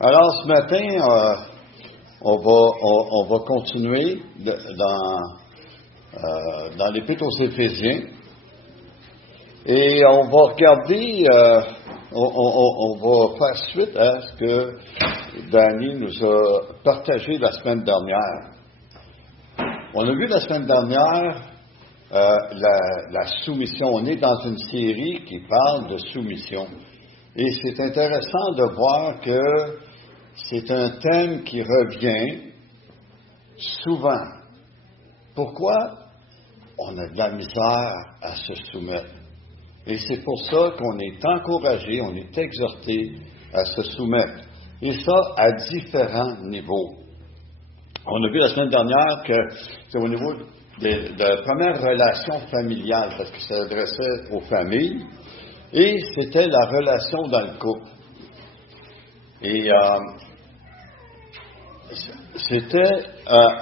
Alors, ce matin, on va continuer dans l'Épître aux Éphésiens et on va regarder, on va faire suite à ce que Danny nous a partagé la semaine dernière. On a vu la semaine dernière la soumission. On est dans une série qui parle de soumission. Et c'est intéressant de voir que c'est un thème qui revient souvent. Pourquoi? On a de la misère à se soumettre. Et c'est pour ça qu'on est encouragé, on est exhorté à se soumettre. Et ça, à différents niveaux. On a vu la semaine dernière que c'est au niveau de la première relation familiale, parce que ça s'adressait aux familles, et c'était la relation dans le couple. Et c'était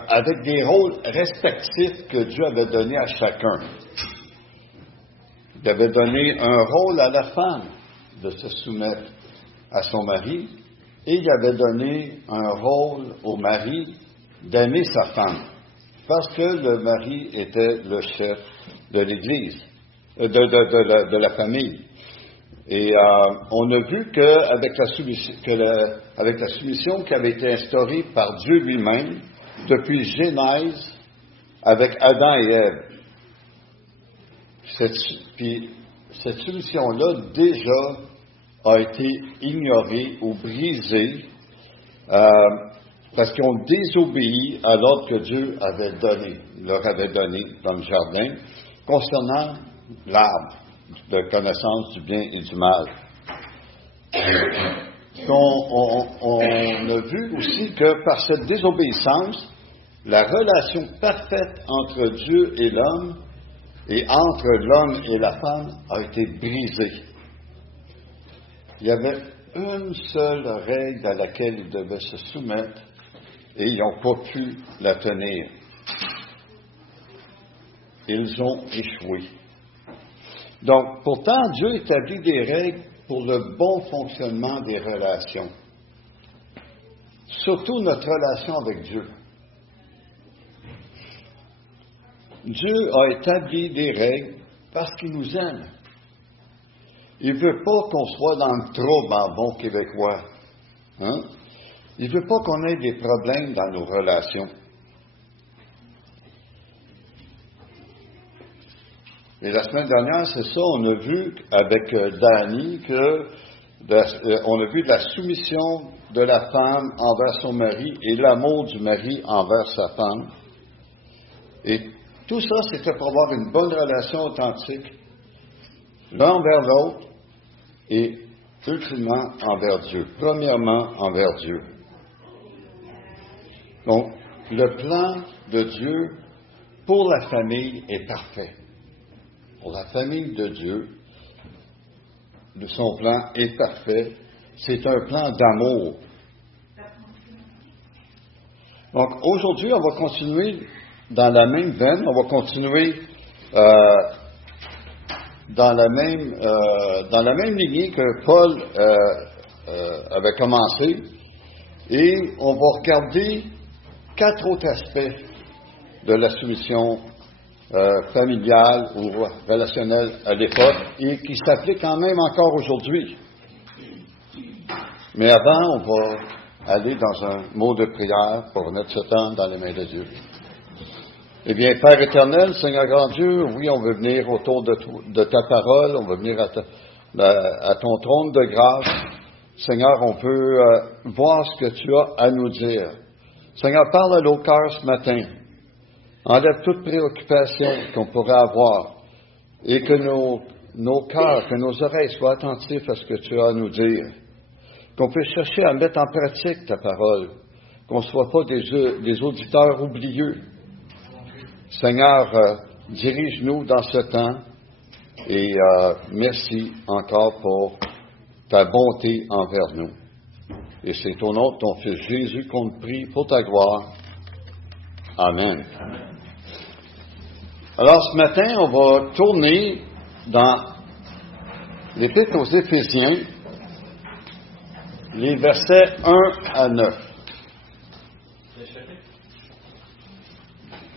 avec des rôles respectifs que Dieu avait donnés à chacun. Il avait donné un rôle à la femme de se soumettre à son mari, et il avait donné un rôle au mari d'aimer sa femme, parce que le mari était le chef de l'Église, de la famille. Et on a vu qu'avec la soumission qui avait été instaurée par Dieu lui-même, depuis Genèse, avec Adam et Ève, cette soumission-là, déjà, a été ignorée ou brisée parce qu'ils ont désobéi à l'ordre que Dieu leur avait donné dans le jardin, concernant l'arbre de connaissance du bien et du mal. On a vu aussi que par cette désobéissance, la relation parfaite entre Dieu et l'homme et entre l'homme et la femme a été brisée. Il y avait une seule règle à laquelle ils devaient se soumettre et ils n'ont pas pu la tenir. Ils ont échoué. Donc, pourtant, Dieu établit des règles pour le bon fonctionnement des relations. Surtout notre relation avec Dieu. Dieu a établi des règles parce qu'il nous aime. Il ne veut pas qu'on soit dans le trouble en bon québécois. Hein? Il ne veut pas qu'on ait des problèmes dans nos relations. Et la semaine dernière, c'est ça, on a vu avec Danny on a vu de la soumission de la femme envers son mari et l'amour du mari envers sa femme. Et tout ça, c'était pour avoir une bonne relation authentique, l'un envers l'autre et ultimement envers Dieu. Premièrement, envers Dieu. Donc, le plan de Dieu pour la famille est parfait. Pour la famille de Dieu, son plan est parfait. C'est un plan d'amour. Donc, aujourd'hui, on va continuer dans la même veine. On va continuer dans la même lignée que Paul avait commencé. Et on va regarder 4 autres aspects de la soumission familiale ou relationnelle à l'époque et qui s'appliquent quand même encore aujourd'hui. Mais avant, on va aller dans un mot de prière pour mettre ce temps dans les mains de Dieu. Eh bien, Père éternel, Seigneur grand Dieu, oui, on veut venir autour de ta parole, on veut venir à ton trône de grâce. Seigneur, on peut voir ce que tu as à nous dire. Seigneur, parle à nos cœurs ce matin. Enlève toute préoccupation qu'on pourrait avoir et que nos cœurs, que nos oreilles soient attentifs à ce que tu as à nous dire. Qu'on puisse chercher à mettre en pratique ta parole. Qu'on ne soit pas des auditeurs oublieux. Seigneur, dirige-nous dans ce temps et merci encore pour ta bonté envers nous. Et c'est au nom de ton Fils Jésus qu'on te prie pour ta gloire. Amen. Alors ce matin, on va tourner dans l'Épître aux Éphésiens les versets 1 à 9.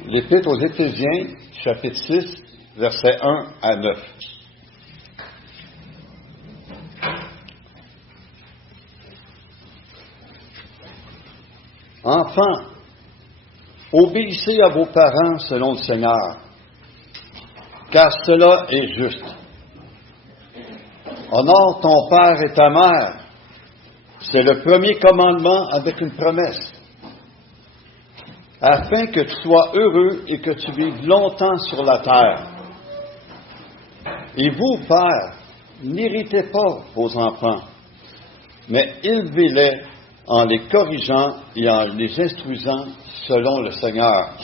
L'Épître aux Éphésiens, chapitre 6, versets 1 à 9. Enfants, obéissez à vos parents selon le Seigneur, car cela est juste. Honore ton père et ta mère. C'est le premier commandement avec une promesse, afin que tu sois heureux et que tu vives longtemps sur la terre. Et vous, pères, n'irritez pas vos enfants, mais élevez-les en les corrigeant et en les instruisant selon le Seigneur.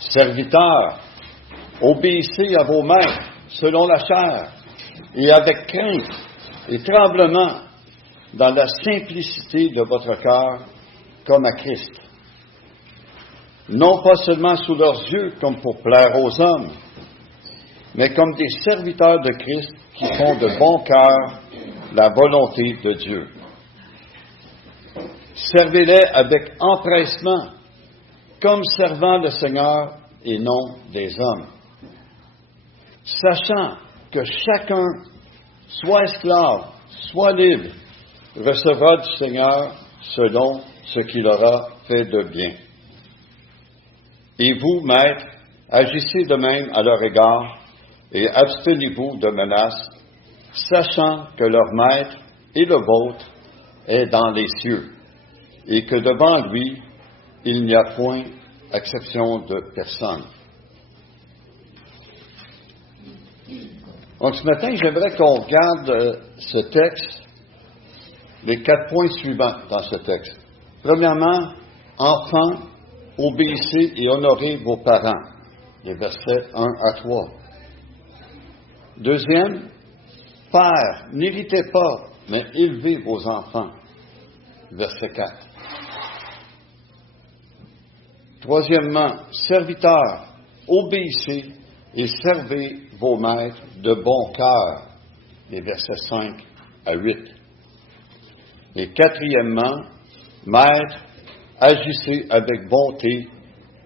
Serviteurs, obéissez à vos maîtres selon la chair, et avec crainte et tremblement, dans la simplicité de votre cœur, comme à Christ. Non pas seulement sous leurs yeux, comme pour plaire aux hommes, mais comme des serviteurs de Christ qui font de bon cœur la volonté de Dieu. Servez-les avec empressement, comme servant le Seigneur et non des hommes, sachant que chacun, soit esclave, soit libre, recevra du Seigneur selon ce qu'il aura fait de bien. Et vous, maîtres, agissez de même à leur égard et abstenez-vous de menaces, sachant que leur maître et le vôtre est dans les cieux, et que devant lui, il n'y a point exception de personne. Donc, ce matin, j'aimerais qu'on regarde ce texte, les 4 points suivants dans ce texte. Premièrement, enfants, obéissez et honorez vos parents, les versets 1 à 3. Deuxième, pères, n'irritez pas, mais élevez vos enfants, verset 4. Troisièmement, serviteurs, obéissez et servez vos maîtres de bon cœur, les versets 5 à 8. Et quatrièmement, maîtres, agissez avec bonté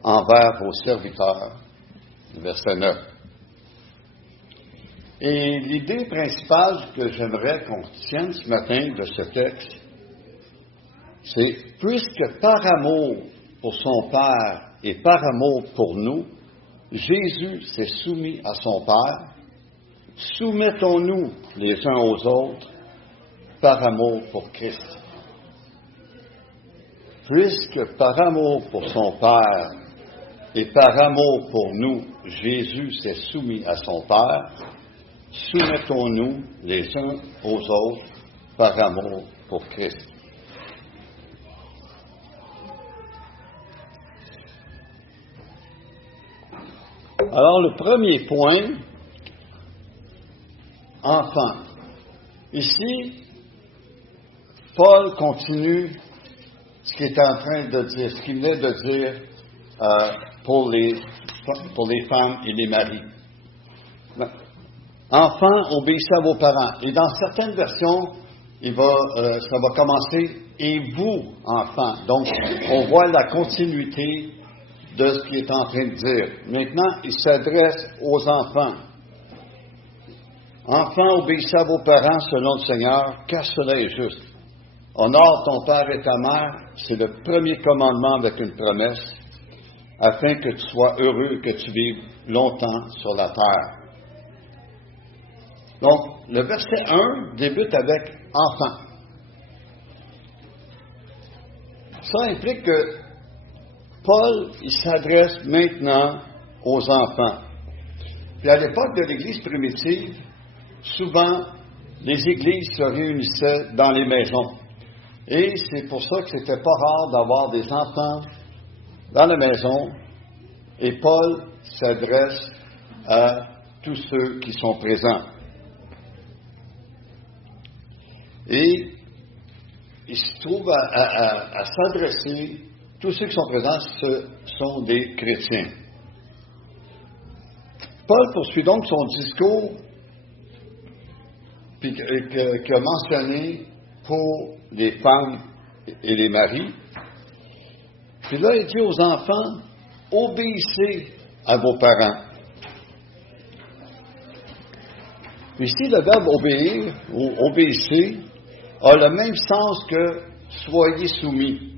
envers vos serviteurs, verset 9. Et l'idée principale que j'aimerais qu'on retienne ce matin de ce texte, c'est puisque par amour pour son Père et par amour pour nous, Jésus s'est soumis à son Père, soumettons-nous les uns aux autres par amour pour Christ. Puisque par amour pour son Père et par amour pour nous, Jésus s'est soumis à son Père, soumettons-nous les uns aux autres par amour pour Christ. Alors, le premier point, enfant. Ici, Paul continue ce qu'il est en train de dire, ce qu'il venait de dire pour les femmes et les maris. Enfants, obéissez à vos parents. Et dans certaines versions, ça va commencer « et vous, enfants ». Donc, on voit la continuité de ce qu'il est en train de dire. Maintenant, il s'adresse aux enfants. Enfants, obéissez à vos parents selon le Seigneur, car cela est juste. Honore ton père et ta mère, c'est le premier commandement avec une promesse, afin que tu sois heureux et que tu vives longtemps sur la terre. Donc, le verset 1 débute avec « enfants ». Ça implique que Paul, il s'adresse maintenant aux enfants. Puis à l'époque de l'Église primitive, souvent, les églises se réunissaient dans les maisons. Et c'est pour ça que c'était pas rare d'avoir des enfants dans la maison. Et Paul s'adresse à tous ceux qui sont présents. Et il se trouve à s'adresser, tous ceux qui sont présents, ce sont des chrétiens. Paul poursuit donc son discours puis qui a mentionné pour les femmes et les maris. Puis là, il dit aux enfants, obéissez à vos parents. Puis ici, le verbe obéir ou obéissez a le même sens que soyez soumis.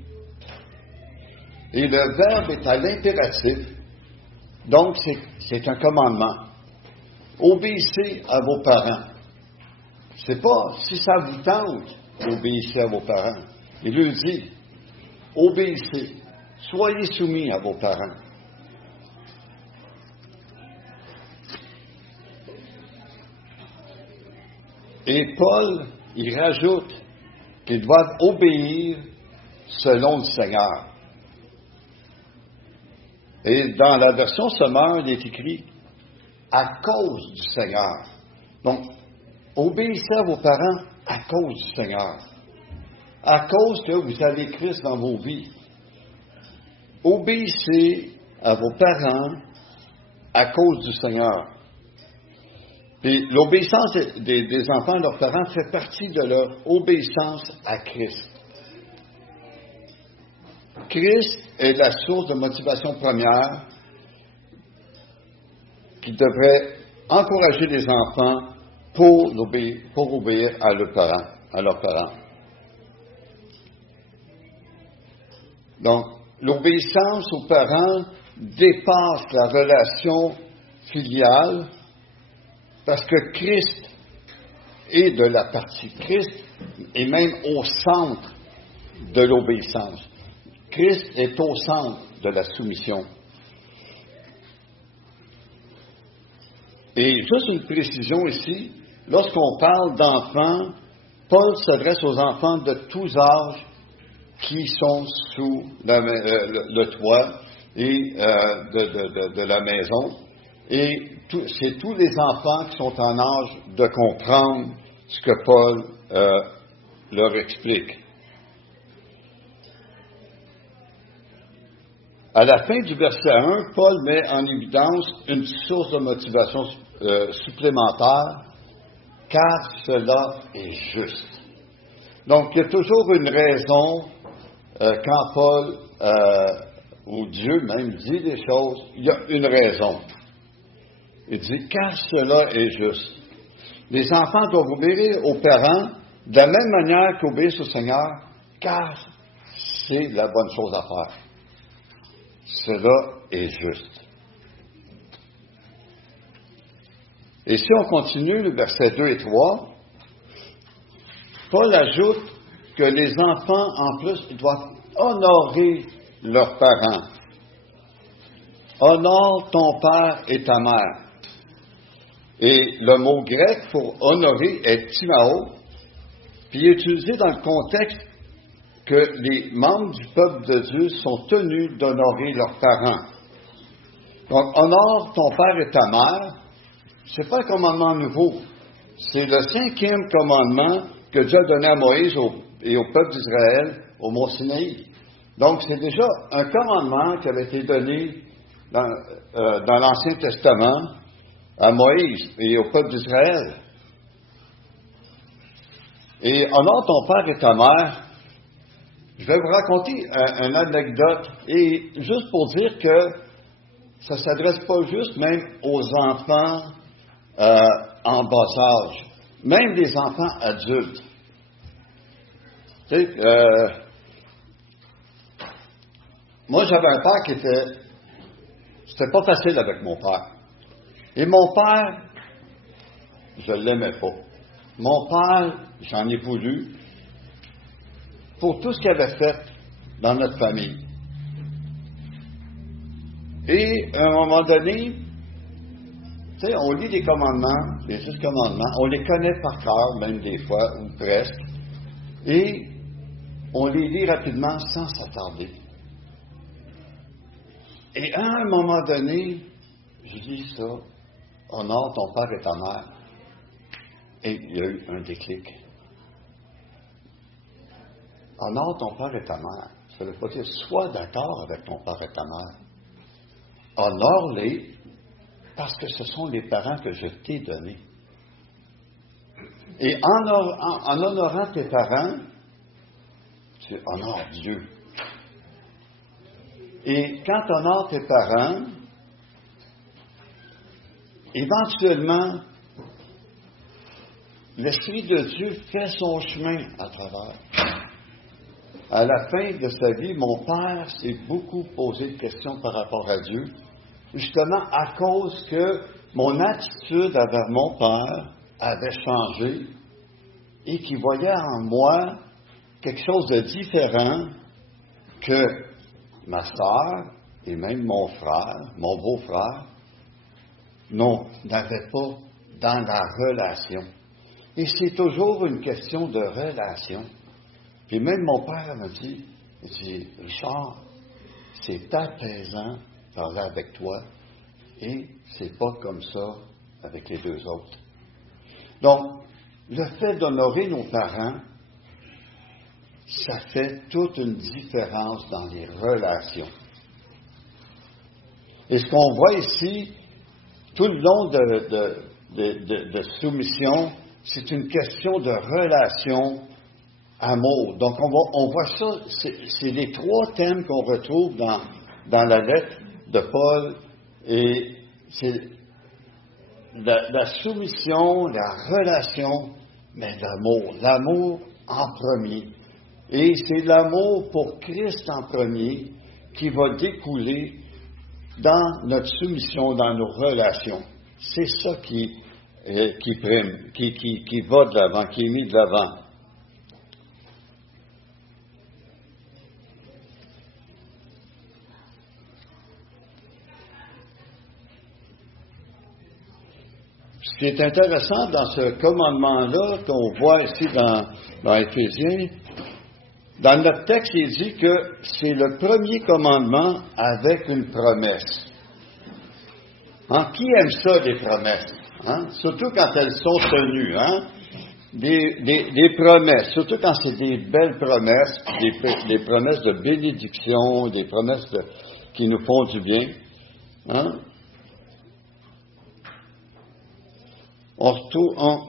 Et le verbe est à l'impératif, donc c'est un commandement. Obéissez à vos parents. C'est pas si ça vous tente, obéissez à vos parents. Il lui dit, obéissez, soyez soumis à vos parents. Et Paul, il rajoute qu'ils doivent obéir selon le Seigneur. Et dans la version sommaire, il est écrit « à cause du Seigneur ». Donc, obéissez à vos parents à cause du Seigneur. À cause que vous avez Christ dans vos vies. Obéissez à vos parents à cause du Seigneur. Puis l'obéissance des enfants à leurs parents fait partie de leur obéissance à Christ. Christ est la source de motivation première qui devrait encourager les enfants pour obéir à leurs parents. Donc, l'obéissance aux parents dépasse la relation filiale parce que Christ est de la partie. Christ est même au centre de l'obéissance. Christ est au centre de la soumission. Et juste une précision ici, lorsqu'on parle d'enfants, Paul s'adresse aux enfants de tous âges qui sont sous le toit et de la maison. Et c'est tous les enfants qui sont en âge de comprendre ce que Paul leur explique. À la fin du verset 1, Paul met en évidence une source de motivation supplémentaire, car cela est juste. Donc, il y a toujours une raison quand Paul, ou Dieu même, dit des choses, il y a une raison. Il dit, car cela est juste. Les enfants doivent obéir aux parents de la même manière qu'obéissent au Seigneur, car c'est la bonne chose à faire. Cela est juste. Et si on continue le verset 2 et 3, Paul ajoute que les enfants, en plus, ils doivent honorer leurs parents. Honore ton père et ta mère. Et le mot grec pour honorer est timao, puis il est utilisé dans le contexte que les membres du peuple de Dieu sont tenus d'honorer leurs parents. Donc, honore ton père et ta mère, c'est pas un commandement nouveau. C'est le 5e commandement que Dieu a donné à Moïse et au peuple d'Israël au mont Sinaï. Donc, c'est déjà un commandement qui avait été donné dans l'Ancien Testament à Moïse et au peuple d'Israël. Et honore ton père et ta mère. Je vais vous raconter une anecdote, et juste pour dire que ça ne s'adresse pas juste même aux enfants en bas âge, même des enfants adultes. Tu sais, moi j'avais un père c'était pas facile avec mon père. Et mon père, je l'aimais pas. Mon père, j'en ai voulu pour tout ce qu'il avait fait dans notre famille. Et à un moment donné, tu sais, on lit les commandements, les 10 commandements, on les connaît par cœur, même des fois, ou presque, et on les lit rapidement sans s'attarder. Et à un moment donné, je dis ça, honore ton père et ta mère. Et il y a eu un déclic. Honore ton père et ta mère. Ça ne veut pas dire sois d'accord avec ton père et ta mère. Honore-les parce que ce sont les parents que je t'ai donnés. Et en honorant tes parents, tu honores Dieu. Et quand tu honores tes parents, éventuellement, l'Esprit de Dieu fait son chemin à travers. À la fin de sa vie, mon père s'est beaucoup posé de questions par rapport à Dieu, justement à cause que mon attitude envers mon père avait changé et qu'il voyait en moi quelque chose de différent que ma sœur et même mon frère, mon beau-frère, n'avaient pas dans la relation. Et c'est toujours une question de relation. Puis même mon père m'a dit, Richard, c'est apaisant de parler avec toi et c'est pas comme ça avec les deux autres. Donc, le fait d'honorer nos parents, ça fait toute une différence dans les relations. Et ce qu'on voit ici, tout le long de soumission, c'est une question de relation, amour. Donc, on voit ça, c'est les trois thèmes qu'on retrouve dans la lettre de Paul, et c'est la soumission, la relation, mais l'amour. L'amour en premier. Et c'est l'amour pour Christ en premier qui va découler dans notre soumission, dans nos relations. C'est ça qui prime, qui va de l'avant, qui est mis de l'avant. Ce qui est intéressant dans ce commandement-là qu'on voit ici dans Éphésiens, dans notre texte, il dit que c'est le premier commandement avec une promesse. Qui aime ça, des promesses? Surtout quand elles sont tenues. Des promesses, surtout quand c'est des belles promesses, des promesses de bénédiction, des promesses qui nous font du bien.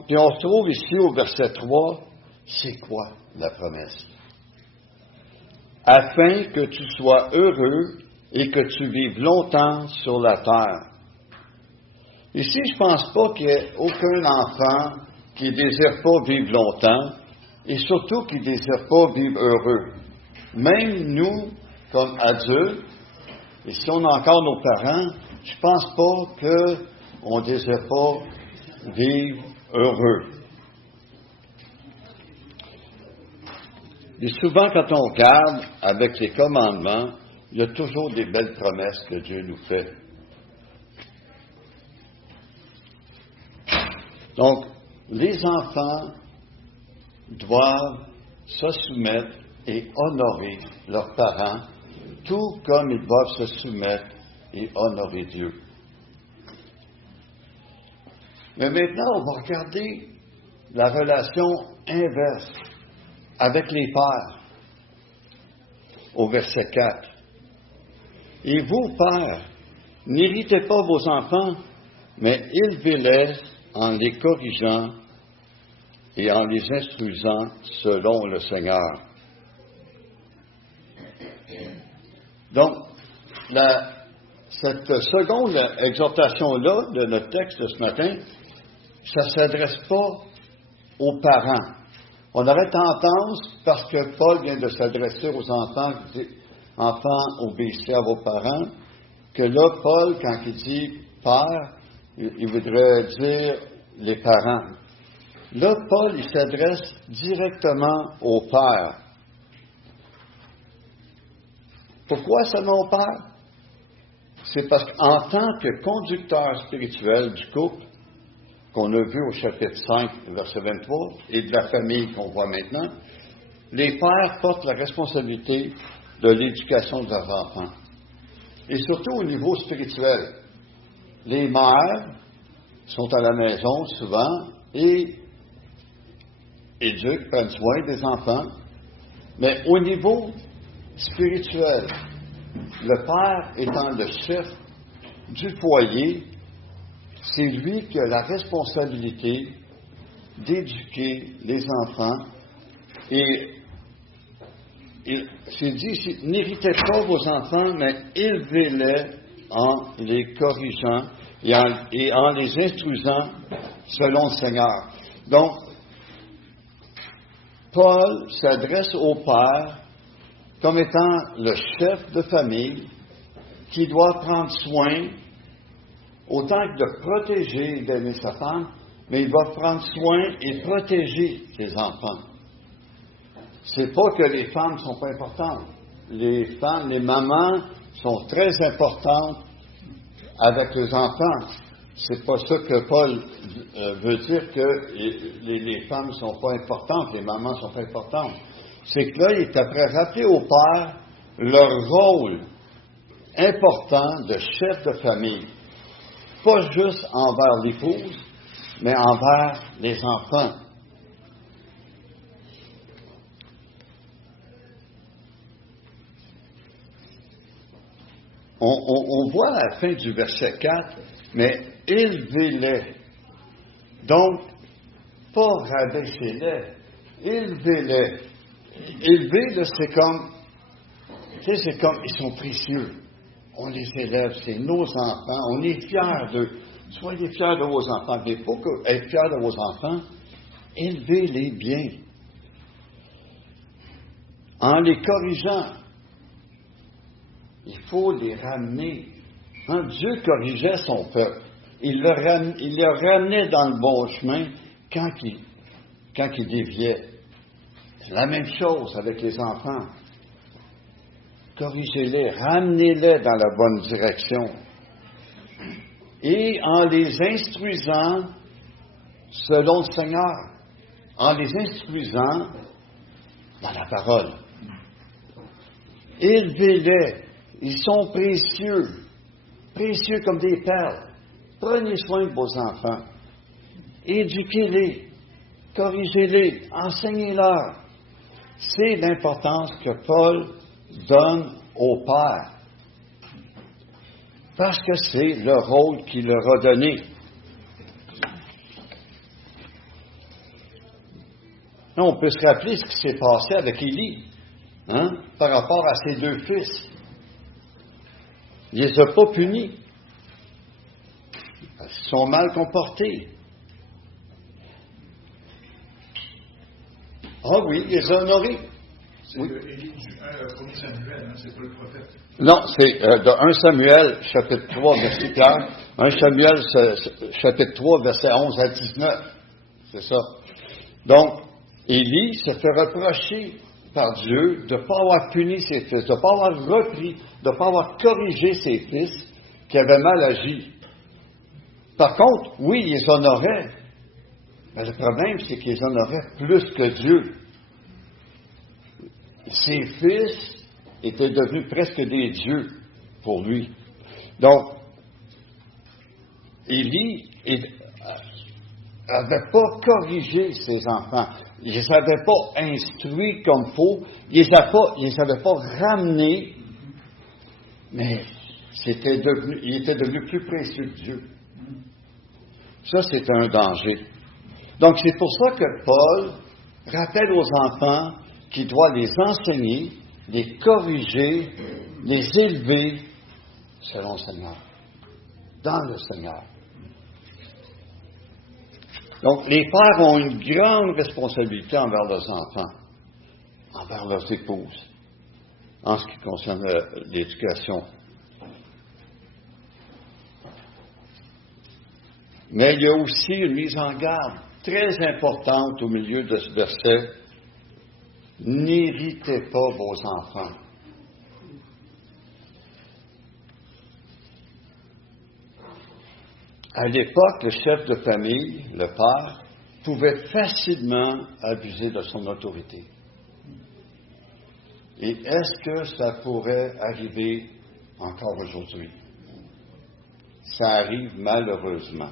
Puis on retrouve ici au verset 3, c'est quoi la promesse? Afin que tu sois heureux et que tu vives longtemps sur la terre. Ici, je ne pense pas qu'il y ait aucun enfant qui ne désire pas vivre longtemps et surtout qui ne désire pas vivre heureux. Même nous, comme adultes, et si on a encore nos parents, je ne pense pas qu'on ne désire pas vivre heureux. Et souvent, quand on regarde avec les commandements, il y a toujours des belles promesses que Dieu nous fait. Donc, les enfants doivent se soumettre et honorer leurs parents, tout comme ils doivent se soumettre et honorer Dieu. Mais maintenant, on va regarder la relation inverse avec les pères, au verset 4. Et vous, pères, n'irritez pas vos enfants, mais élevez-les en les corrigeant et en les instruisant selon le Seigneur. Donc, cette seconde exhortation-là de notre texte de ce matin, ça ne s'adresse pas aux parents. On aurait tendance, parce que Paul vient de s'adresser aux enfants, enfants, obéissez à vos parents, que là, Paul, quand il dit père, il voudrait dire les parents. Là, Paul, il s'adresse directement au père. Pourquoi seulement au père? C'est parce qu'en tant que conducteur spirituel du couple, qu'on a vu au chapitre 5, verset 23, et de la famille qu'on voit maintenant, les pères portent la responsabilité de l'éducation de leurs enfants. Et surtout au niveau spirituel. Les mères sont à la maison souvent et éduquent, prennent soin des enfants. Mais au niveau spirituel, le père étant le chef du foyer, c'est lui qui a la responsabilité d'éduquer les enfants et c'est dit ici, n'héritez pas vos enfants, mais élevez-les en les corrigeant et en les instruisant selon le Seigneur. Donc, Paul s'adresse au père comme étant le chef de famille qui doit prendre soin, autant que de protéger et d'aimer sa femme, mais il doit prendre soin et protéger ses enfants. C'est pas que les femmes sont pas importantes. Les femmes, les mamans sont très importantes avec les enfants. C'est pas ça que Paul veut dire que les femmes sont pas importantes, les mamans sont pas importantes. C'est que là, il est après rappeler au père leur rôle important de chef de famille. Pas juste envers l'épouse, mais envers les enfants. On voit à la fin du verset 4, mais élevez-les. Donc, pas rabaissez-les, élevez-les. Élever, là, c'est comme, ils sont précieux. On les élève, c'est nos enfants, on est fiers d'eux. Soyez fiers de vos enfants. Mais pour être fiers de vos enfants, élevez-les bien. En les corrigeant, il faut les ramener. Dieu corrigeait son peuple. Il le ramenait dans le bon chemin quand il déviait. C'est la même chose avec les enfants. Corrigez-les, ramenez-les dans la bonne direction. Et en les instruisant selon le Seigneur, en les instruisant dans la parole. Élevez-les, ils sont précieux, précieux comme des perles. Prenez soin de vos enfants. Éduquez-les, corrigez-les, enseignez-leur. C'est l'importance que Paul donne au Père. Parce que c'est le rôle qu'il leur a donné. Là, on peut se rappeler ce qui s'est passé avec Élie, par rapport à ses deux fils. Il ne les a pas punis. Ils sont mal comportés. Ah oui, il les a honorés. C'est Élie du 1 Samuel, c'est pas le prophète. Non, c'est de 1 Samuel, chapitre 3, verset 4. 1 Samuel, chapitre 3, verset 11 à 19. C'est ça. Donc, Élie se fait reprocher par Dieu de ne pas avoir puni ses fils, de ne pas avoir repris, de ne pas avoir corrigé ses fils qui avaient mal agi. Par contre, oui, il les honorait. Mais le problème, c'est qu'il les honorait plus que Dieu. Ses fils étaient devenus presque des dieux pour lui. Donc, Élie n'avait pas corrigé ses enfants. Il ne les avait pas instruits comme il faut. Il ne les avait pas ramenés. Mais il était devenu plus précieux que Dieu. Ça, c'est un danger. Donc, c'est pour ça que Paul rappelle aux enfants qu'il doit les enseigner, les corriger, les élever selon le Seigneur, dans le Seigneur. Donc, les pères ont une grande responsabilité envers leurs enfants, envers leurs épouses, en ce qui concerne l'éducation. Mais il y a aussi une mise en garde très importante au milieu de ce verset. N'héritez pas vos enfants. À l'époque, le chef de famille, le père, pouvait facilement abuser de son autorité. Et est-ce que ça pourrait arriver encore aujourd'hui? Ça arrive malheureusement.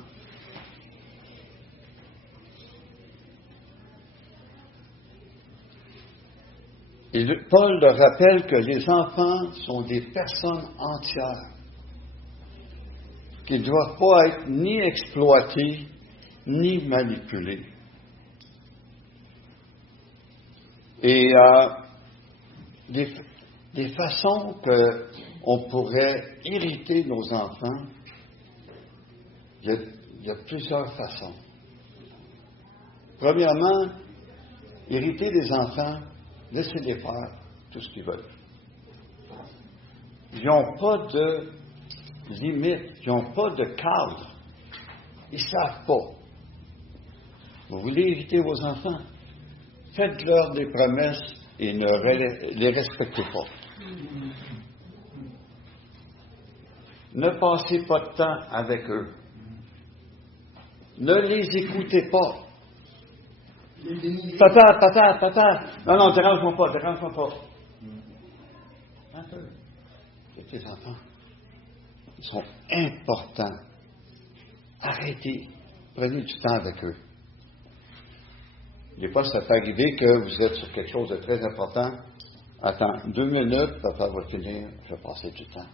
Et Paul leur rappelle que les enfants sont des personnes entières, qui ne doivent pas être ni exploitées, ni manipulées. Et des façons qu'on pourrait irriter nos enfants, il y a plusieurs façons. Premièrement, irriter les enfants, laissez-les faire tout ce qu'ils veulent. Ils n'ont pas de limite, ils n'ont pas de cadre. Ils ne savent pas. Vous voulez irriter vos enfants? Faites-leur des promesses et ne les respectez pas. Ne passez pas de temps avec eux. Ne les écoutez pas. Papa. Non, dérange-moi pas. Un peu. Tes enfants, ils sont importants. Arrêtez. Prenez du temps avec eux. Des fois, ça peut arriver que vous êtes sur quelque chose de très important. Attends 2 minutes, papa va finir, je vais passer du temps.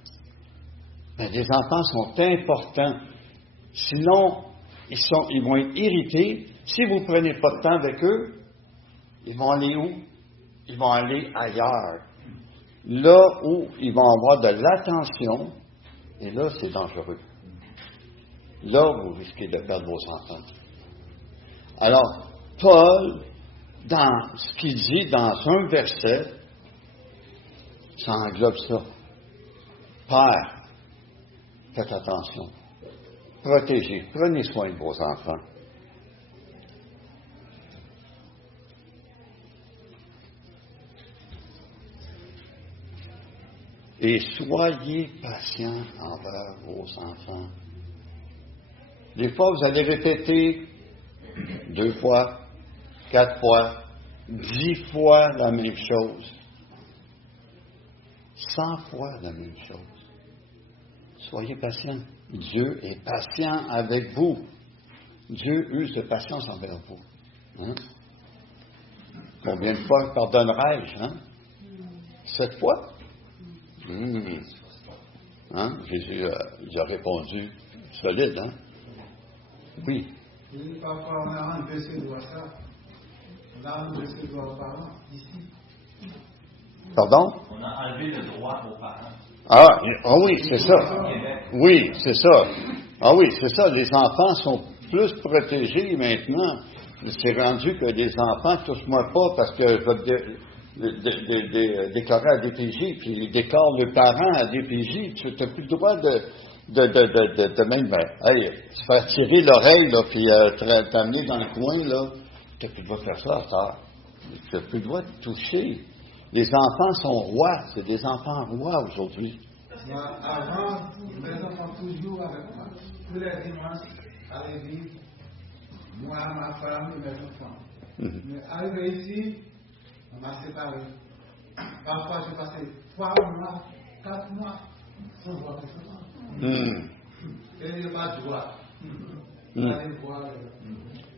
Mais les enfants sont importants. Sinon, ils vont être irrités. Si vous ne prenez pas de temps avec eux, ils vont aller où? Ils vont aller ailleurs. Là où ils vont avoir de l'attention, et là, c'est dangereux. Là, vous risquez de perdre vos enfants. Alors, Paul, dans ce qu'il dit dans un verset, ça englobe ça. Père, faites attention. Protégez, prenez soin de vos enfants. Et soyez patients envers vos enfants. Des fois, vous allez répéter 2 fois, 4 fois, 10 fois la même chose. 100 fois la même chose. Soyez patients. Dieu est patient avec vous. Dieu use de patience envers vous. Hein? Combien de fois pardonnerai-je? Hein? 7 fois? Hein? Jésus il a répondu solide, hein? Oui. Parfois, on a un verset de ça. On a un verset de aux parents ici. Pardon? On a enlevé le droit aux parents. Ah oui, c'est ça. Oui, c'est ça. Ah oui, c'est ça. Les enfants sont plus protégés maintenant. C'est rendu que les enfants, touche-moi pas parce que je vais déclarer à DPJ, puis ils déclarent le parent à DPJ. Tu n'as plus le droit de même, se faire tirer l'oreille, là, puis t'amener dans le coin, là. Tu n'as plus le droit de faire ça, ça. Tu n'as plus le droit de toucher. Les enfants sont rois. C'est des enfants rois aujourd'hui. Moi, avant, mes enfants toujours avec moi. Tous les dimanches, à l'église, moi, ma femme et mes enfants. Mais arrivé ici, on m'a séparés. Parfois, j'ai passé 3 mois, 4 mois sans voir mes enfants. Et il n'y a pas de droit. Allez voir.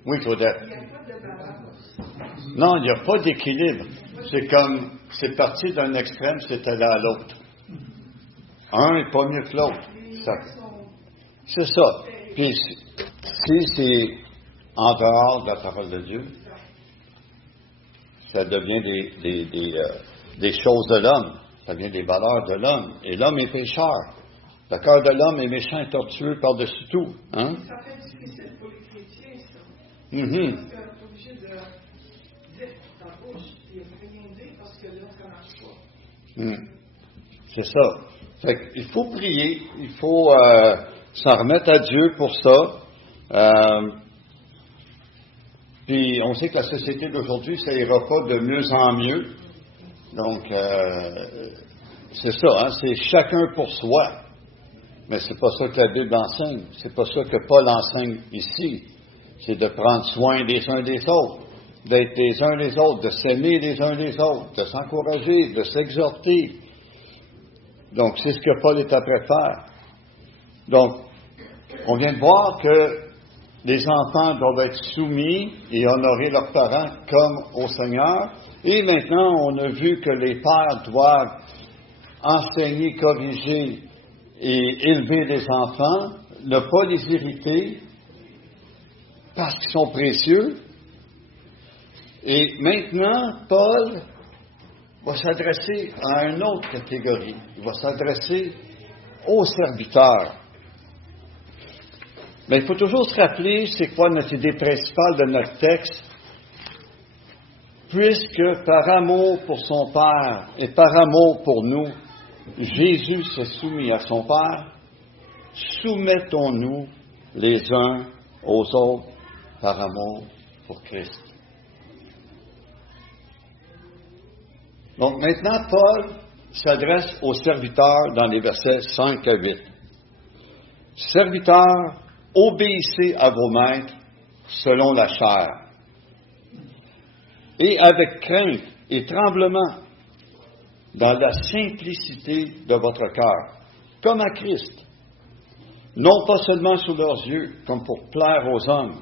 Oui, Claudette. Non, il n'y a pas d'équilibre. C'est parti d'un extrême, c'est allé à l'autre. Un n'est pas mieux que l'autre. C'est ça. Puis, si c'est en dehors de la parole de Dieu, ça devient des choses de l'homme. Ça devient des valeurs de l'homme. Et l'homme est pécheur. Le cœur de l'homme est méchant et tortueux par-dessus tout. Hein? Ça fait difficile pour les chrétiens, ça. Mm-hmm. Parce qu'on est obligé de dire ta bouche et rien dire parce que là, ça ne marche pas. C'est ça. Fait qu'il faut prier, il faut s'en remettre à Dieu pour ça. Puis on sait que la société d'aujourd'hui, ça ira pas de mieux en mieux. Donc, c'est ça, hein, c'est chacun pour soi. Mais c'est pas ça que la Bible enseigne. C'est pas ça que Paul enseigne ici. C'est de prendre soin des uns des autres, d'être les uns les autres, de s'aimer les uns les autres, de s'encourager, de s'exhorter. Donc, c'est ce que Paul est après faire. Donc, on vient de voir que les enfants doivent être soumis et honorer leurs parents comme au Seigneur. Et maintenant, on a vu que les pères doivent enseigner, corriger et élever les enfants, ne pas les irriter parce qu'ils sont précieux. Et maintenant, Paul va s'adresser à une autre catégorie. Il va s'adresser aux serviteurs. Mais il faut toujours se rappeler c'est quoi notre idée principale de notre texte. Puisque par amour pour son Père et par amour pour nous, Jésus s'est soumis à son Père, soumettons-nous les uns aux autres par amour pour Christ. Donc maintenant, Paul s'adresse aux serviteurs dans les versets 5 à 8. Serviteurs, obéissez à vos maîtres selon la chair, et avec crainte et tremblement, dans la simplicité de votre cœur, comme à Christ, non pas seulement sous leurs yeux, comme pour plaire aux hommes,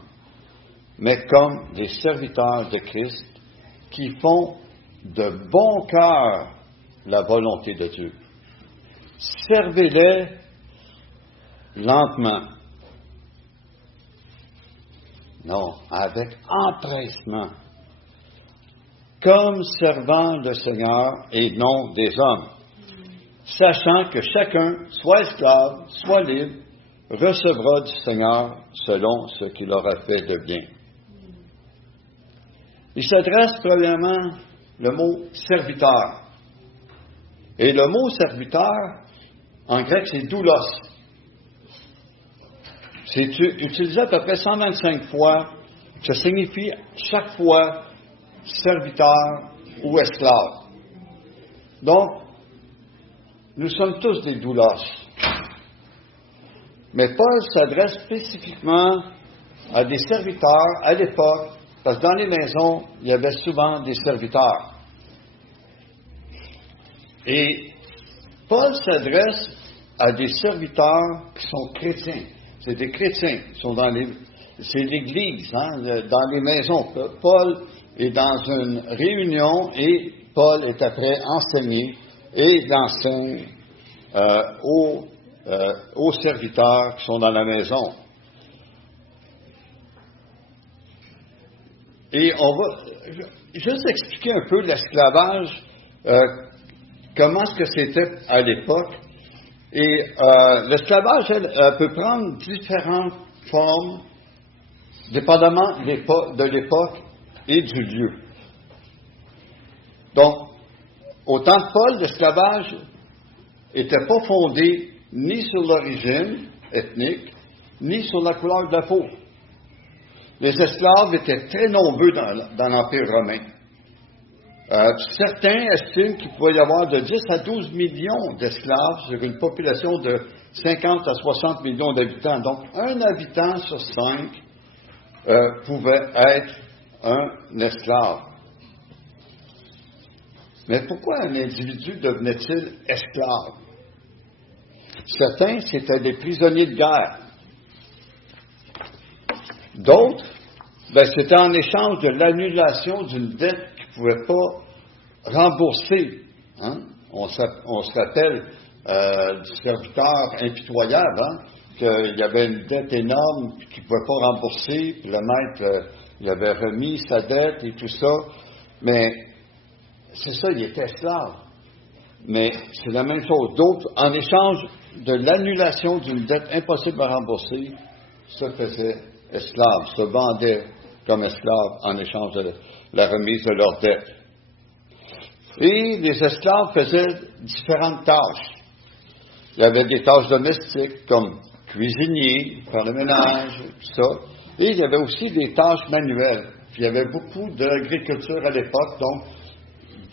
mais comme des serviteurs de Christ qui font de bon cœur la volonté de Dieu. Servez-les lentement. Non, avec empressement, comme servant le Seigneur et non des hommes, sachant que chacun, soit esclave, soit libre, recevra du Seigneur selon ce qu'il aura fait de bien. Il s'adresse premièrement le mot serviteur. Et le mot serviteur, en grec, c'est doulos. C'est utilisé à peu près 125 fois. Ça signifie chaque fois serviteur ou esclave. Donc, nous sommes tous des doulos. Mais Paul s'adresse spécifiquement à des serviteurs à l'époque, parce que dans les maisons, il y avait souvent des serviteurs. Et Paul s'adresse à des serviteurs qui sont chrétiens. C'est des chrétiens qui sont c'est l'Église, dans les maisons. Paul est dans une réunion et Paul est après enseigné et il enseigne aux serviteurs qui sont dans la maison. Et on va juste expliquer un peu l'esclavage, comment est-ce que c'était à l'époque. Et l'esclavage, elle peut prendre différentes formes, dépendamment de l'époque et du lieu. Donc, au temps de Paul, l'esclavage n'était pas fondé ni sur l'origine ethnique, ni sur la couleur de la peau. Les esclaves étaient très nombreux dans l'Empire romain. Certains estiment qu'il pouvait y avoir de 10 à 12 millions d'esclaves sur une population de 50 à 60 millions d'habitants. Donc, un habitant sur 5 pouvait être un esclave. Mais pourquoi un individu devenait-il esclave? Certains, c'était des prisonniers de guerre. D'autres, c'était en échange de l'annulation d'une dette qu'ils ne pouvaient pas rembourser. On se rappelle du serviteur impitoyable, qu'il y avait une dette énorme qu'il ne pouvait pas rembourser, puis le maître il avait remis sa dette et tout ça. Mais c'est ça, il était esclave. Mais c'est la même chose. D'autres, en échange de l'annulation d'une dette impossible à rembourser, se faisaient esclaves, se vendaient comme esclaves en échange de la remise de leur dette. Et les esclaves faisaient différentes tâches. Il y avait des tâches domestiques comme cuisinier, faire le ménage, tout ça. Et il y avait aussi des tâches manuelles. Puis il y avait beaucoup d'agriculture à l'époque, donc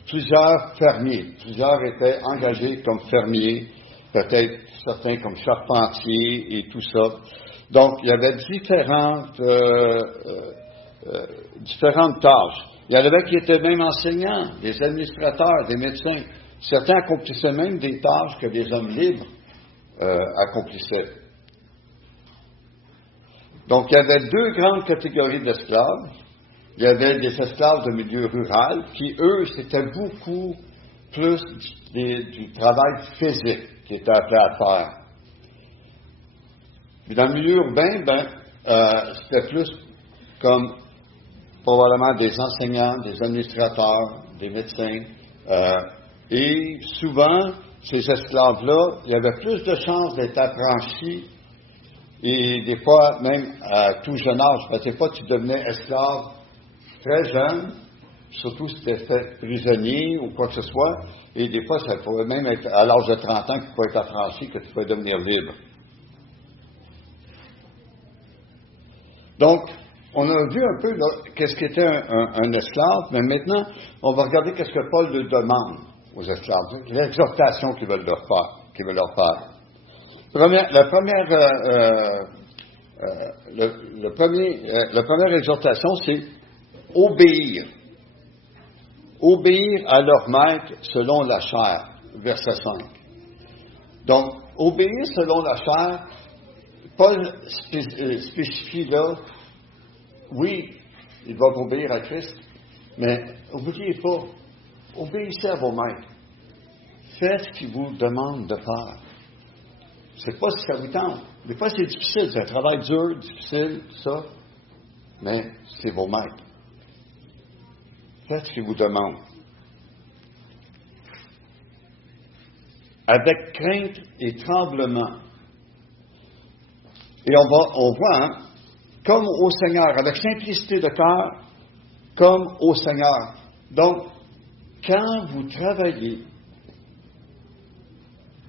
plusieurs fermiers. Plusieurs étaient engagés comme fermiers, peut-être certains comme charpentiers et tout ça. Donc, il y avait différentes tâches. Il y en avait qui étaient même enseignants, des administrateurs, des médecins. Certains accomplissaient même des tâches que les hommes libres accomplissaient. Donc, il y avait deux grandes catégories d'esclaves. Il y avait des esclaves de milieu rural qui, eux, c'était beaucoup plus du travail physique qui était appelé à faire. Puis dans le milieu urbain, c'était plus comme probablement des enseignants, des administrateurs, des médecins. Et souvent, ces esclaves-là, il y avait plus de chances d'être affranchis et des fois même à tout jeune âge. Parce que des fois, tu devenais esclave très jeune, surtout si tu étais fait prisonnier ou quoi que ce soit. Et des fois, ça pouvait même être à l'âge de 30 ans que tu pouvais être affranchi, que tu pouvais devenir libre. Donc, on a vu un peu qu'est-ce qu'était un esclave, mais maintenant, on va regarder qu'est-ce que Paul leur demande aux esclaves, l'exhortation qu'il veut leur faire. La première exhortation, c'est obéir. Obéir à leur maître selon la chair, verset 5. Donc, obéir selon la chair, Paul spécifie là, oui, ils doivent obéir à Christ, mais n'oubliez pas, obéissez à vos maîtres. Faites ce qu'ils vous demandent de faire. C'est pas si ça vous tente. Des fois, c'est difficile, c'est un travail dur, difficile, tout ça, mais c'est vos maîtres. Faites ce qu'ils vous demandent. Avec crainte et tremblement. Et on voit, hein, comme au Seigneur, avec simplicité de cœur, comme au Seigneur. Donc, quand vous travaillez,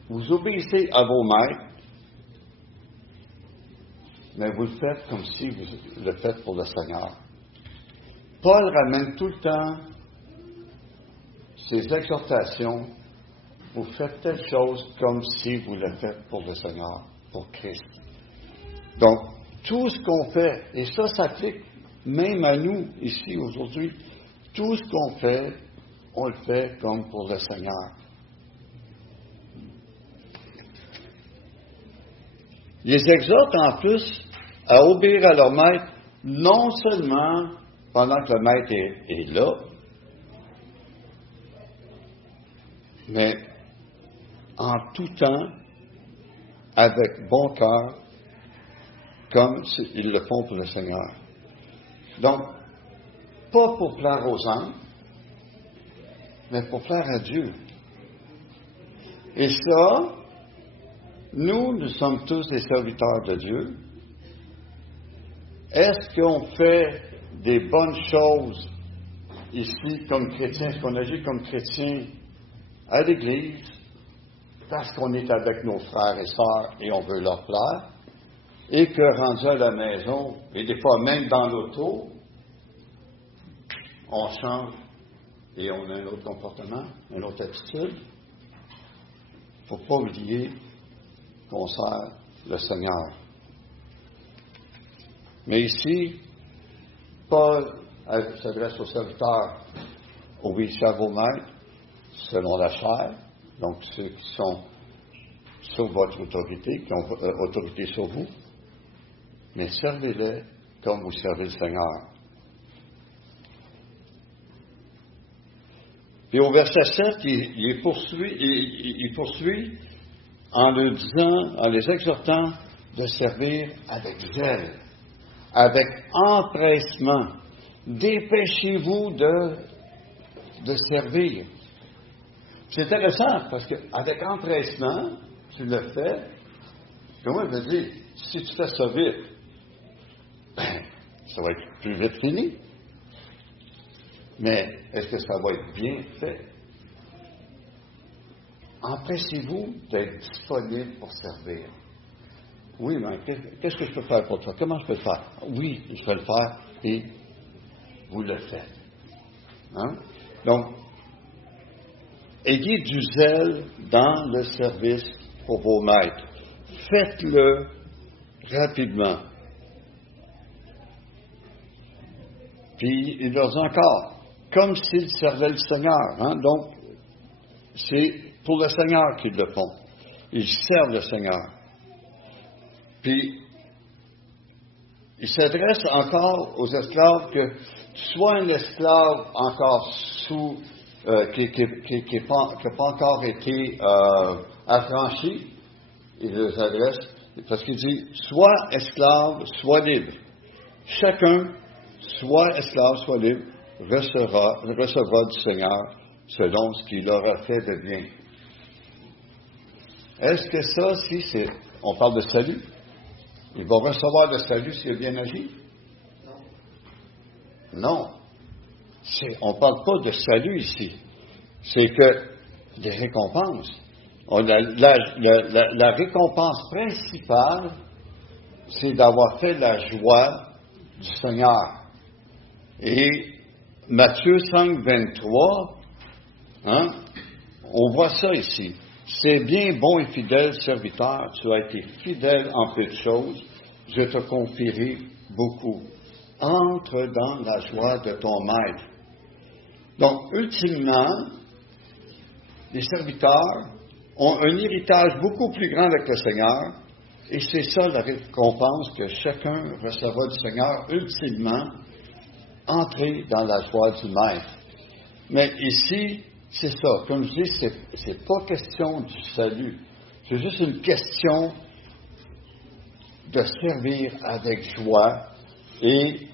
vous obéissez à vos maîtres, mais vous le faites comme si vous le faites pour le Seigneur. Paul ramène tout le temps ces exhortations. Vous faites telle chose comme si vous le faites pour le Seigneur, pour Christ. Donc, tout ce qu'on fait, et ça s'applique même à nous, ici, aujourd'hui, tout ce qu'on fait, on le fait comme pour le Seigneur. Il les exhorte en plus à obéir à leur maître, non seulement pendant que le maître est là, mais en tout temps, avec bon cœur, comme ils le font pour le Seigneur. Donc, pas pour plaire aux hommes, mais pour plaire à Dieu. Et ça, nous sommes tous des serviteurs de Dieu. Est-ce qu'on fait des bonnes choses ici comme chrétiens? Est-ce qu'on agit comme chrétiens à l'Église parce qu'on est avec nos frères et sœurs et on veut leur plaire? Et que rendu à la maison, et des fois même dans l'auto, on change et on a un autre comportement, une autre attitude. Il ne faut pas oublier qu'on sert le Seigneur. Mais ici, Paul s'adresse aux serviteurs, obéissez à vos maîtres selon la chair, donc ceux qui sont sous votre autorité, qui ont autorité sur vous, mais servez-les comme vous servez le Seigneur. Puis au verset 7, il poursuit en leur disant, en les exhortant de servir avec zèle, avec empressement. Dépêchez-vous de servir. C'est intéressant parce qu'avec empressement, tu le fais. Comment je veux dire, si tu fais ça vite, ça va être plus vite fini. Mais est-ce que ça va être bien fait? Empressez-vous d'être disponible pour servir. Oui, mais qu'est-ce que je peux faire pour toi? Comment je peux le faire? Oui, je peux le faire et vous le faites. Hein? Donc, ayez du zèle dans le service pour vos maîtres. Faites-le rapidement. Puis, il leur dit encore, comme s'ils servaient le Seigneur. Hein? Donc, c'est pour le Seigneur qu'ils le font. Ils servent le Seigneur. Puis, il s'adresse encore aux esclaves que tu sois un esclave encore qui n'a pas encore été affranchi. Il les adresse parce qu'il dit, sois esclave, sois libre. Chacun soit esclave, soit libre, recevra du Seigneur selon ce qu'il aura fait de bien. Est-ce que ça, on parle de salut, il va recevoir le salut s'il a bien agi? Non. On ne parle pas de salut ici. C'est que des récompenses. La récompense principale, c'est d'avoir fait la joie du Seigneur. Et Matthieu 5, 23, on voit ça ici. C'est bien, bon et fidèle serviteur, tu as été fidèle en peu de choses, je te confierai beaucoup. Entre dans la joie de ton maître. Donc, ultimement, les serviteurs ont un héritage beaucoup plus grand avec le Seigneur, et c'est ça la récompense que chacun recevra du Seigneur, ultimement, entrer dans la joie du maître. Mais ici, c'est ça. Comme je dis, c'est pas question du salut. C'est juste une question de servir avec joie et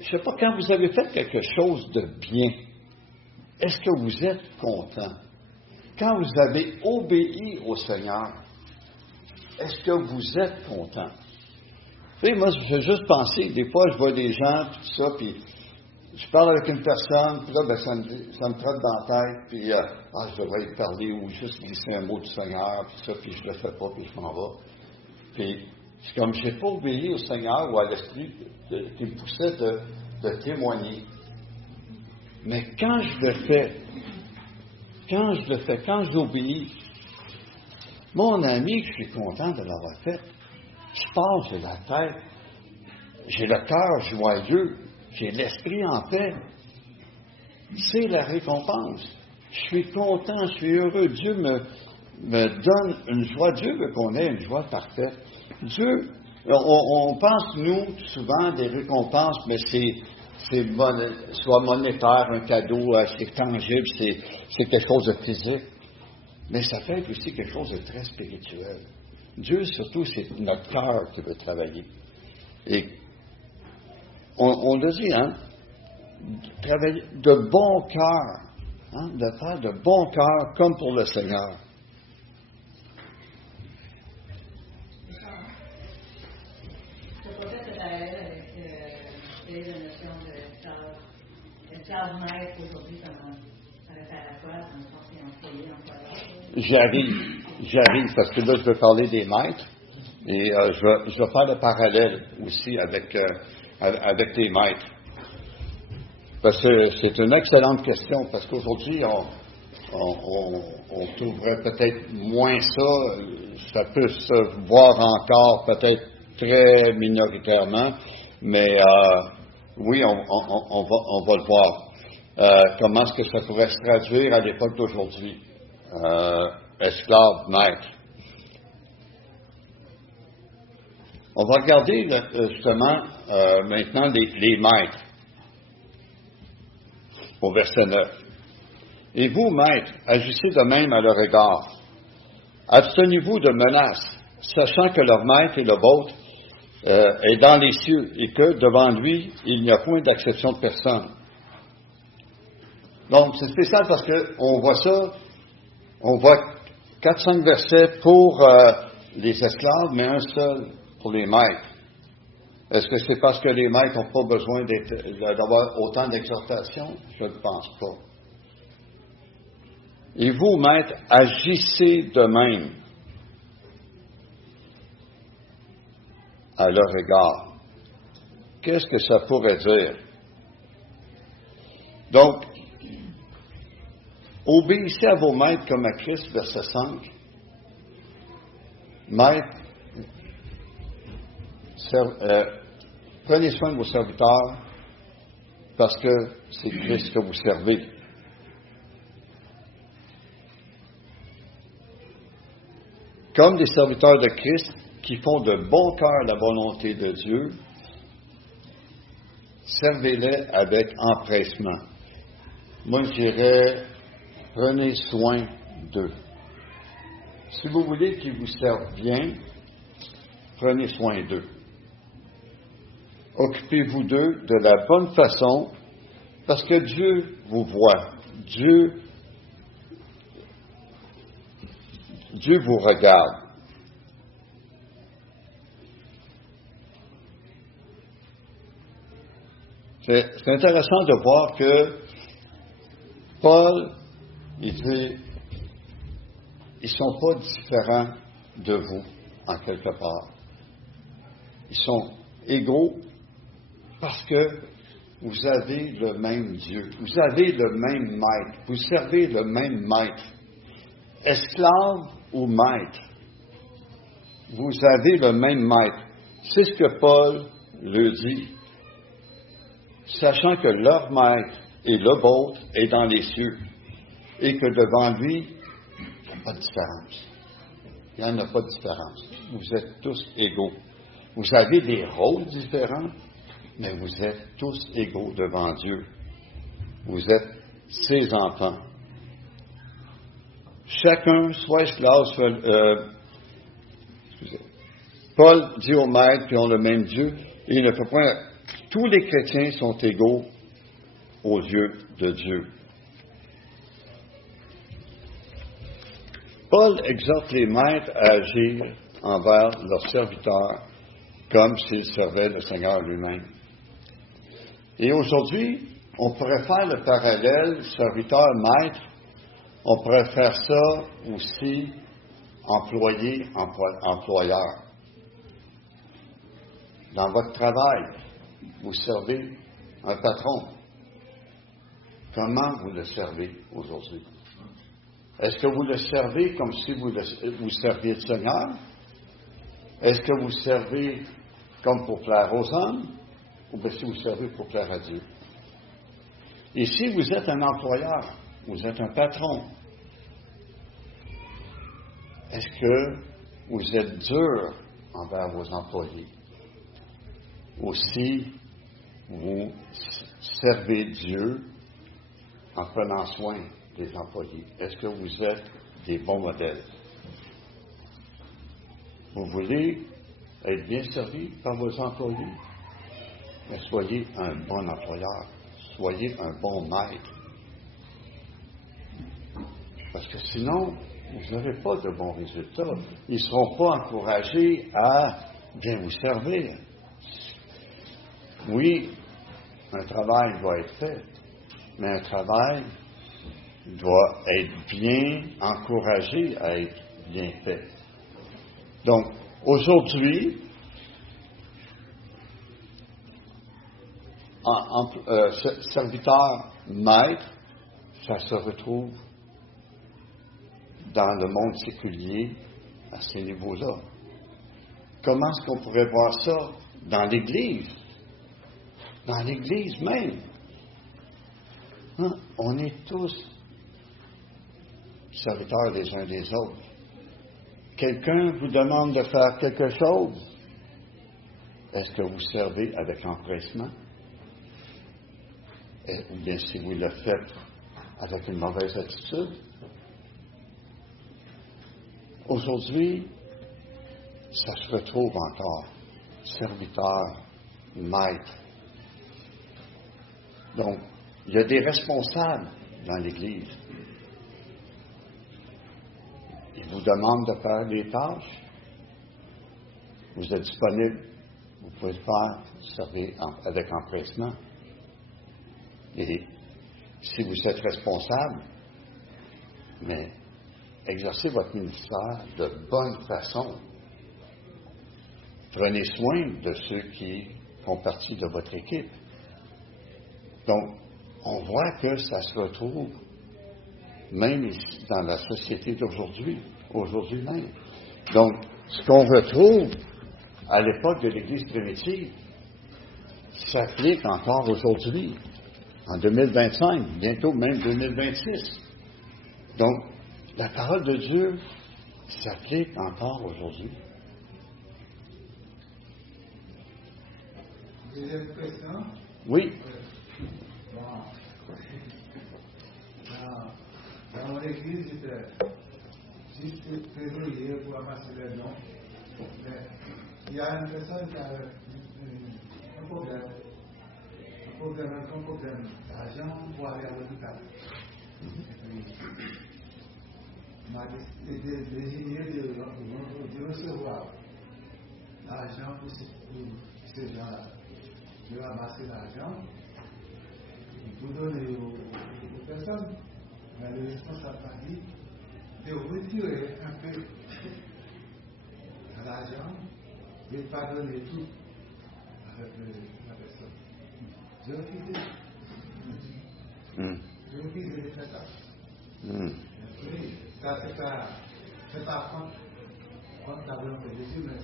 je ne sais pas, quand vous avez fait quelque chose de bien, est-ce que vous êtes content? Quand vous avez obéi au Seigneur, est-ce que vous êtes content? Vous savez, moi, je veux juste penser, des fois, je vois des gens, puis tout ça, puis je parle avec une personne, puis là, ben, ça me trotte dans la tête, puis je devrais y parler ou juste glisser un mot du Seigneur, puis ça, puis je le fais pas, puis je m'en vais. Puis, c'est comme je n'ai pas obéi au Seigneur ou à l'Esprit qui me poussait de témoigner. Mais quand je le fais, quand j'obéis, mon ami, je suis content de l'avoir fait. Je pars, j'ai la tête, j'ai le cœur joyeux, j'ai l'esprit en paix. C'est la récompense. Je suis content, je suis heureux. Dieu me donne une joie. Dieu veut qu'on ait une joie parfaite. Dieu, on pense, nous, souvent, des récompenses, mais c'est soit monétaire, un cadeau, c'est tangible, c'est quelque chose de physique. Mais ça peut être aussi quelque chose de très spirituel. Dieu, surtout, c'est notre cœur qui veut travailler. Et on le dit, travailler de bon cœur, de faire de bon cœur comme pour le Seigneur. La notion de maître aujourd'hui, comment ça réfère à quoi dans le sens employé, employeur? J'arrive, parce que là, je veux parler des maîtres, et je vais faire le parallèle aussi avec les maîtres. Parce que c'est une excellente question, parce qu'aujourd'hui, on trouverait peut-être moins ça peut se voir encore peut-être très minoritairement, mais oui, on va le voir. Comment est-ce que ça pourrait se traduire à l'époque d'aujourd'hui? Esclave, maître. On va regarder justement maintenant les maîtres. Au verset 9. Et vous, maîtres, agissez de même à leur égard. Abstenez-vous de menaces, sachant que leur maître et le vôtre est dans les cieux et que devant lui, il n'y a point d'acception de personne. Donc, c'est spécial parce qu'on voit ça, on voit 4-5 versets pour les esclaves, mais un seul pour les maîtres. Est-ce que c'est parce que les maîtres n'ont pas besoin d'avoir autant d'exhortation? Je ne pense pas. Et vous, maîtres, agissez de même à leur égard. Qu'est-ce que ça pourrait dire? Donc, obéissez à vos maîtres comme à Christ, verset 5. Maîtres, prenez soin de vos serviteurs parce que c'est Christ que vous servez. Comme des serviteurs de Christ qui font de bon cœur la volonté de Dieu, servez-les avec empressement. Moi, je dirais, prenez soin d'eux. Si vous voulez qu'ils vous servent bien, prenez soin d'eux. Occupez-vous d'eux de la bonne façon, parce que Dieu vous voit. Dieu vous regarde. C'est intéressant de voir que Paul, il dit, ils ne sont pas différents de vous, en quelque part. Ils sont égaux parce que vous avez le même Dieu, vous avez le même maître, vous servez le même maître. Esclave ou maître, vous avez le même maître. C'est ce que Paul leur dit, sachant que leur maître et le vôtre est dans les cieux, et que devant lui, il n'y a pas de différence. Il n'y en a pas de différence. Vous êtes tous égaux. Vous avez des rôles différents, mais vous êtes tous égaux devant Dieu. Vous êtes ses enfants. Chacun soit esclave, Paul dit aux maîtres qui ont le même Dieu, et il ne faut pas. Tous les chrétiens sont égaux aux yeux de Dieu. Paul exhorte les maîtres à agir envers leurs serviteurs comme s'ils servaient le Seigneur lui-même. Et aujourd'hui, on pourrait faire le parallèle serviteur-maître, on pourrait faire ça aussi employé-employeur. Dans votre travail, vous servez un patron. Comment vous le servez aujourd'hui? Est-ce que vous le servez comme si vous serviez le Seigneur? Est-ce que vous servez comme pour plaire aux hommes? Ou bien si vous servez pour plaire à Dieu? Et si vous êtes un employeur, vous êtes un patron, est-ce que vous êtes dur envers vos employés? Aussi, vous servez Dieu en prenant soin des employés. Est-ce que vous êtes des bons modèles? Vous voulez être bien servi par vos employés? Mais soyez un bon employeur. Soyez un bon maître. Parce que sinon, vous n'aurez pas de bons résultats. Ils ne seront pas encouragés à bien vous servir. Oui, un travail doit être fait, mais un travail doit être bien encouragé à être bien fait. Donc, aujourd'hui, serviteur, maître, ça se retrouve dans le monde séculier à ces niveaux-là. Comment est-ce qu'on pourrait voir ça dans l'Église? Dans l'Église même. Hein? On est tous serviteurs les uns des autres. Quelqu'un vous demande de faire quelque chose. Est-ce que vous servez avec empressement? Ou bien si vous le faites avec une mauvaise attitude? Aujourd'hui, ça se retrouve encore. Serviteur, maître. Donc, il y a des responsables dans l'Église. Ils vous demandent de faire des tâches. Vous êtes disponible. Vous pouvez le faire, servir avec empressement. Et si vous êtes responsable, mais exercez votre ministère de bonne façon. Prenez soin de ceux qui font partie de votre équipe. Donc, on voit que ça se retrouve même ici, dans la société d'aujourd'hui, aujourd'hui même. Donc, ce qu'on retrouve à l'époque de l'Église primitive s'applique encore aujourd'hui, en 2025, bientôt même 2026. Donc, la parole de Dieu s'applique encore aujourd'hui. Deuxième question. Oui. Dans l'église, j'étais juste trésorier pour amasser les dons. Mais il y a une personne qui a un problème d'argent pour aller à l'hôpital. Il m'a désigné de recevoir l'argent pour ces gens-là. Je vais amasser l'argent pour donner aux personnes. Mais le responsable m'a dit de retirer un peu l'argent et de ne pas donner tout avec la personne. Je refusé. Je refusé de faire ça. Oui, ça c'est pas contre la volonté de Jésus, mais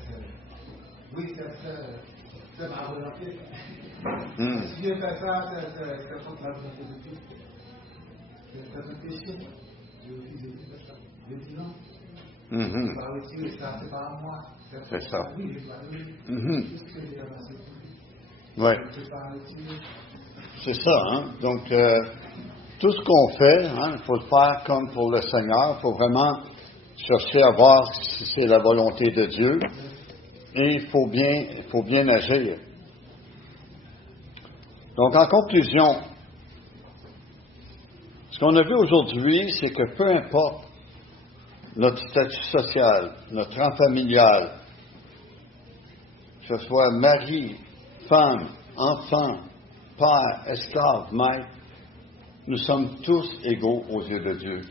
c'est ma volonté. Si je fais ça, c'est contre la volonté de Dieu. C'est un péché. Je refuse de faire ça. Je dis non. Je ne vais pas retirer ça, c'est pas à moi. C'est ça. Oui, je dois donner tout ce que j'ai amassé pour lui. Oui. Je ne peux pas retirer. C'est ça, hein? Donc, tout ce qu'on fait, il faut le faire comme pour le Seigneur. Il faut vraiment chercher à voir si c'est la volonté de Dieu. Et il faut bien agir. Donc, en conclusion, ce qu'on a vu aujourd'hui, c'est que peu importe notre statut social, notre rang familial, que ce soit mari, femme, enfant, père, esclave, maître, nous sommes tous égaux aux yeux de Dieu.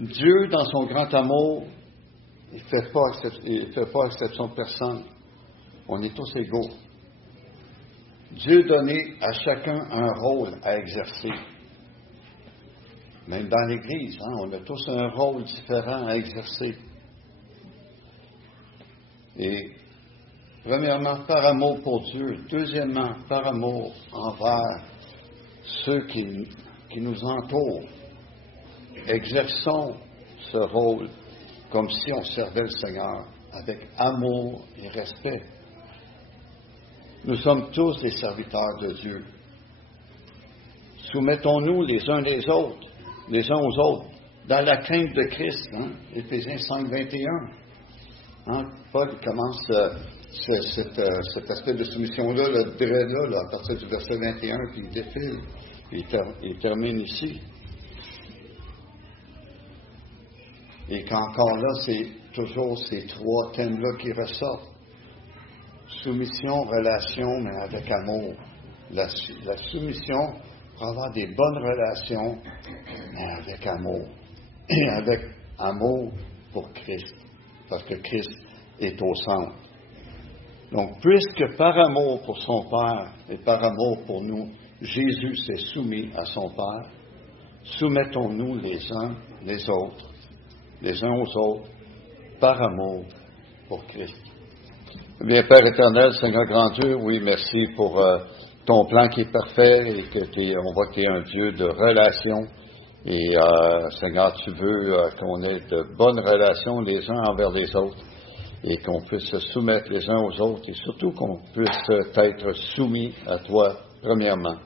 Dieu, dans son grand amour, il ne fait pas exception de personne. On est tous égaux. Dieu a donné à chacun un rôle à exercer. Même dans l'Église, on a tous un rôle différent à exercer. Et premièrement, par amour pour Dieu. Deuxièmement, par amour envers ceux qui nous entourent. Exerçons ce rôle comme si on servait le Seigneur, avec amour et respect. Nous sommes tous des serviteurs de Dieu. Soumettons-nous les uns aux autres, dans la crainte de Christ, Éphésiens 5, 21. Paul commence cet aspect de soumission-là, à partir du verset 21, puis il défile, puis il termine ici. Et qu'encore là, c'est toujours ces trois thèmes-là qui ressortent. Soumission, relation, mais avec amour. La soumission pour avoir des bonnes relations, mais avec amour. Et avec amour pour Christ. Parce que Christ est au centre. Donc, puisque par amour pour son Père et par amour pour nous, Jésus s'est soumis à son Père, soumettons-nous les uns aux autres, par amour pour Christ. Bien, Père éternel, Seigneur grand Dieu, oui, merci pour ton plan qui est parfait et que on voit que tu es un Dieu de relations. Et Seigneur, tu veux qu'on ait de bonnes relations les uns envers les autres et qu'on puisse se soumettre les uns aux autres et surtout qu'on puisse être soumis à toi, premièrement.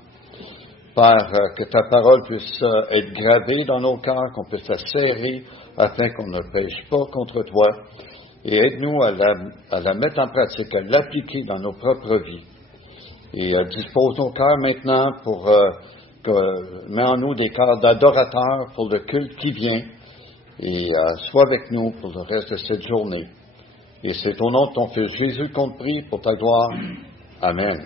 Père, que ta parole puisse être gravée dans nos cœurs, qu'on puisse la serrer afin qu'on ne pêche pas contre toi. Et aide-nous à la mettre en pratique, à l'appliquer dans nos propres vies. Et dispose nos cœurs maintenant pour mets en nous des cœurs d'adorateurs pour le culte qui vient. Et sois avec nous pour le reste de cette journée. Et c'est au nom de ton Fils Jésus qu'on te prie pour ta gloire. Amen.